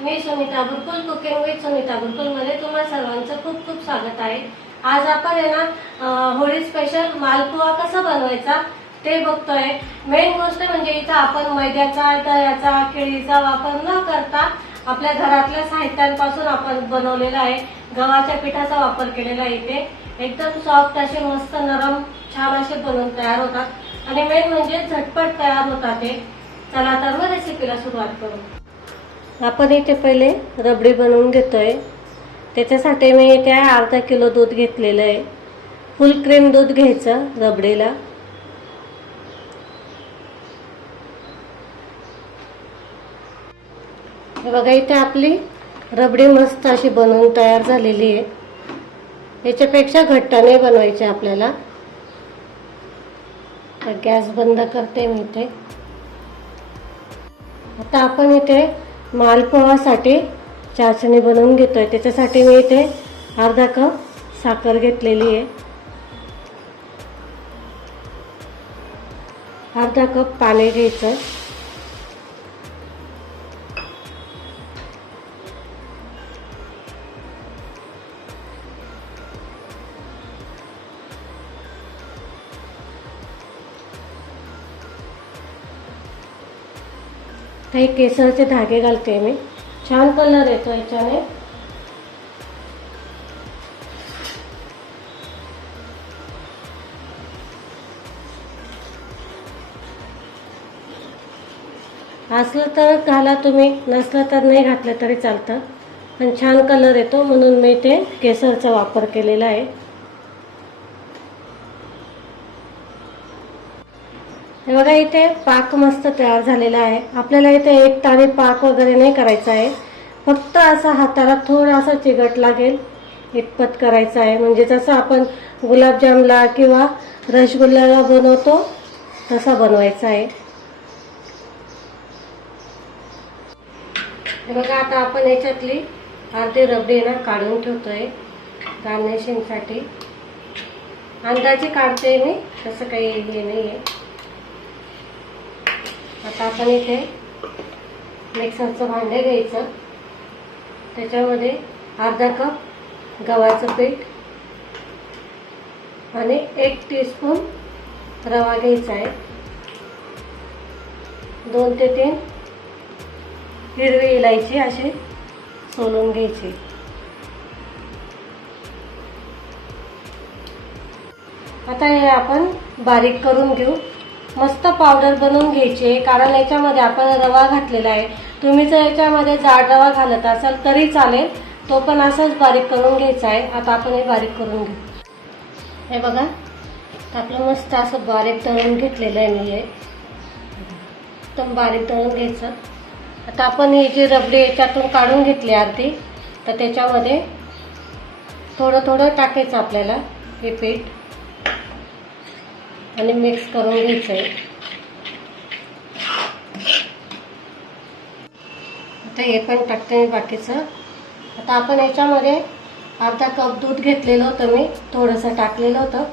Me Sunita Burkul cooking with Sunita बुरकुलमध्ये तुम्हा सर्वांचं खूप खूप स्वागत आहे. आज आपण आहे ना होळी स्पेशल मालपुवा कसा बनवायचा ते बघतोय. मेन गोष्ट म्हणजे इथं आपण मैद्याचा दह्याचा केळीचा वापर न करता आपल्या घरातल्या साहित्यांपासून आपण बनवलेला आहे. गव्हाच्या पिठाचा वापर केलेला आहे इथे. एकदम सॉफ्ट असे मस्त नरम छान असे बनवून तयार होतात. आणि मेन म्हणजे झटपट तयार होतात ते. चला तर मग रेसिपीला सुरुवात करू. आपण इथे पहिले रबडी बनवून घेतोय. त्याच्यासाठी मी इथे अर्धा किलो दूध घेतलेलं आहे. फुल क्रीम दूध घ्यायचं रबडीला. हे बघा इथे आपली रबडी मस्त अशी बनवून तयार झालेली आहे. याच्यापेक्षा घट्ट नाही बनवायचे आपल्याला. तर गॅस बंद करते मी इथे. आता आपण इथे मालपोहासाठी चाचणी बनवून घेतो आहे त्याच्यासाठी मी इथे अर्धा कप साखर घेतलेली आहे. अर्धा कप पाणी घ्यायचं काही केसरचे धागे घालते मी. छान कलर येतो याच्याने. असलं तर घाला तुम्ही नसलं तर नाही घातलं तरी चालतं. पण छान कलर येतो म्हणून मी ते केसरचा वापर केलेला आहे. बघा इथे पाक मस्त तयार झालेला आहे. आपल्याला इथे एक तारे पाक वगैरे नाही करायचा आहे. फक्त असा हाताला थोडासा चिकट लागेल. इतपत करायचा आहे. म्हणजे जसं आपण गुलाबजामला किंवा रसगुल्ल्याला बनवतो तसा बनवायचा आहे. बघा आता आपण याच्यातली अर्धी रबडी ना काढून ठेवतोय गार्निशिंगसाठी. अंदाजे काढते मी तसं काही हे नाही आहे आता आपण इथे मिक्सरचं भांडे घ्यायचं. त्याच्यामध्ये अर्धा कप गव्हाचं पीठ आणि एक टीस्पून रवा घ्यायचा आहे. दोन ते तीन हिरवी इलायची अशी सोलून घ्यायची. आता हे आपण बारीक करून घेऊ. मस्त पावडर बनवून घ्यायची आहे कारण याच्यामध्ये आपण रवा घातलेला आहे. तुम्ही जर याच्यामध्ये जाड रवा घालत असाल तरी चालेल तो पण असाच बारीक करून घ्यायचा आहे. आता आपण हे बारीक करून घेऊ. हे बघा आपलं मस्त असं बारीक तळून घेतलेलं आहे मी हे. एकदम बारीक तळून घ्यायचं. आता आपण ही जी रबडी याच्यातून काढून घेतली अर्धी तर त्याच्यामध्ये थोडं थोडं टाकायचं आपल्याला हे पीठ. आणि मिक्स करून घ्यायचं. आहे आता हे पण टाकते मी बाकीचं. आता आपण याच्यामध्ये अर्धा कप दूध घेतलेलं होतं मी थोडंसं टाकलेलं होतं.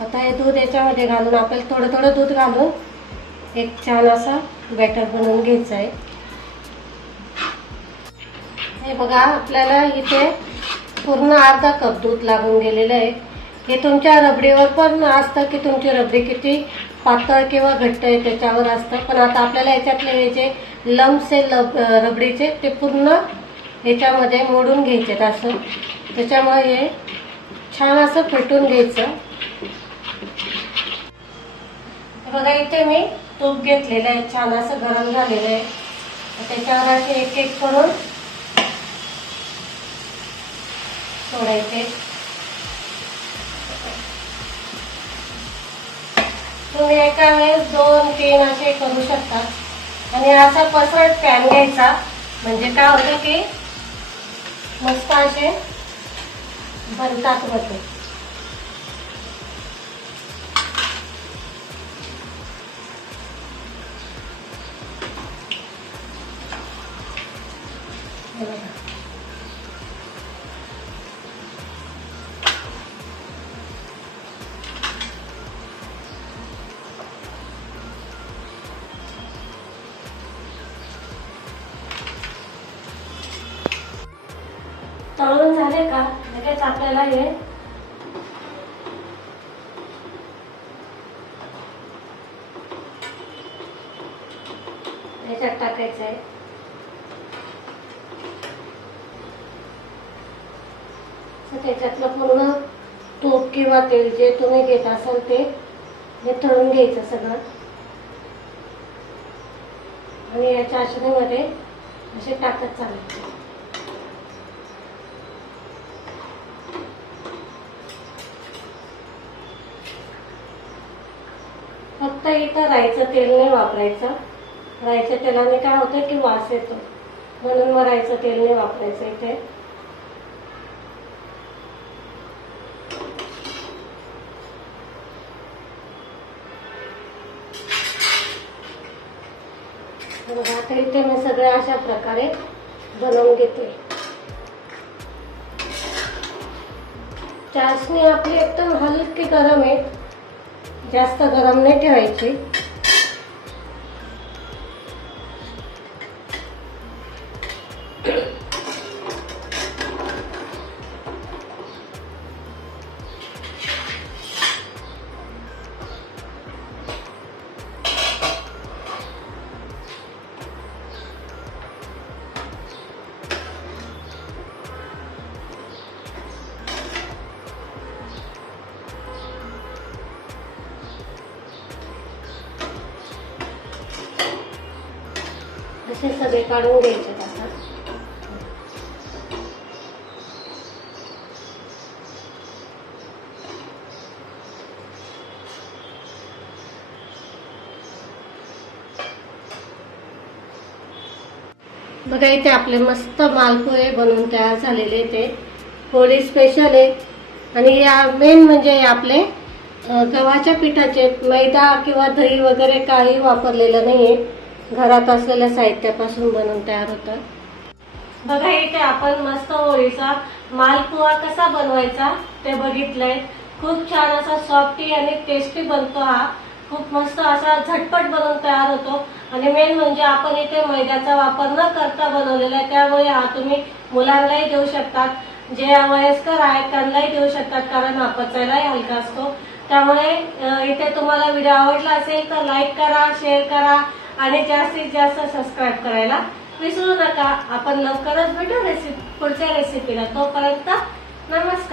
आता हे दूध याच्यामध्ये घालून आपल्याला थोडं थोडं दूध घालून एक छान असा बॅटर बनवून घ्यायचं आहे. हे बघा आपल्याला इथे पूर्ण अर्धा कप दूध लागून गेलेलं आहे. हे तुमच्या रबडीवर पण असतं की तुमची रबडी किती पातळ किंवा घट्ट आहे त्याच्यावर असतं. पण आता आपल्याला याच्यातले हे जे लम्स आहे लब रबडीचे ते पूर्ण याच्यामध्ये मोडून घ्यायचे असं. त्याच्यामुळे हे छान असं फेटून घ्यायचं. बघा इथे मी तूप घेतलेलं आहे. छान असं गरम झालेलं आहे. त्याच्यावर असे एक एक करून सोडायचे तुम्ही एका वेळेस दोन तीन असे करू शकता. आणि असा पसरट पॅन घ्यायचा. म्हणजे काय होतं की मस्त असे बनतात होते तळून झाले का? लगेच आपल्याला हे ह्याच्यात टाकायचं आहे. त्याच्यातलं पूर्ण तूप किंवा तेल जे तुम्ही घेत असाल ते हे तळून घ्यायचं सगळं. आणि याच्या चाशणीमध्ये असे टाकत चालायचे. फक्त इथं राईचं तेल नाही वापरायचं. राईच्या तेलाने काय होतं की वास येतो. म्हणून मग राईचं तेल नाही वापरायचं इथे. आता इथे मी सगळ्या अशा प्रकारे बनवून घेते. चाशणी आपली एकदम हलकी गरम आहे. जास्त गरम नाही ठेवायची. असे सगळे काढून घ्यायचे आता बघा इथे आपले मस्त मालपुरे बनवून तयार झालेले ते. होळी स्पेशल आहे. आणि या मेन म्हणजे आपले गव्हाच्या पिठाचे मैदा किंवा दही वगैरे काही वापरलेलं नाहीये. घरात असलेल्या साहित्यापासून बनवून तयार होतं बघा इथे आपण मस्त होळीचा मालपुआ कसा बनवायचा ते बघितलंय. खूप छान असा सॉफ्टी आणि टेस्टी बनतो हा. खूप मस्त असा झटपट बनवून तयार होतो. आणि मेन म्हणजे आपण इथे मैद्याचा वापर न करता बनवलेला आहे. त्यामुळे हा तुम्ही मुलांनाही देऊ शकतात. जे वयस्कर आहेत त्यांनाही देऊ शकतात कारण हा पचायलाही हलका असतो. त्यामुळे इथे तुम्हाला व्हिडिओ आवडला असेल तर लाईक करा शेअर करा. आणि जास्तीत जास्त सबस्क्राईब करायला विसरू नका. आपण लवकरच भेटू रेसिपी पुढच्या रेसिपीला तोपर्यंत नमस्कार.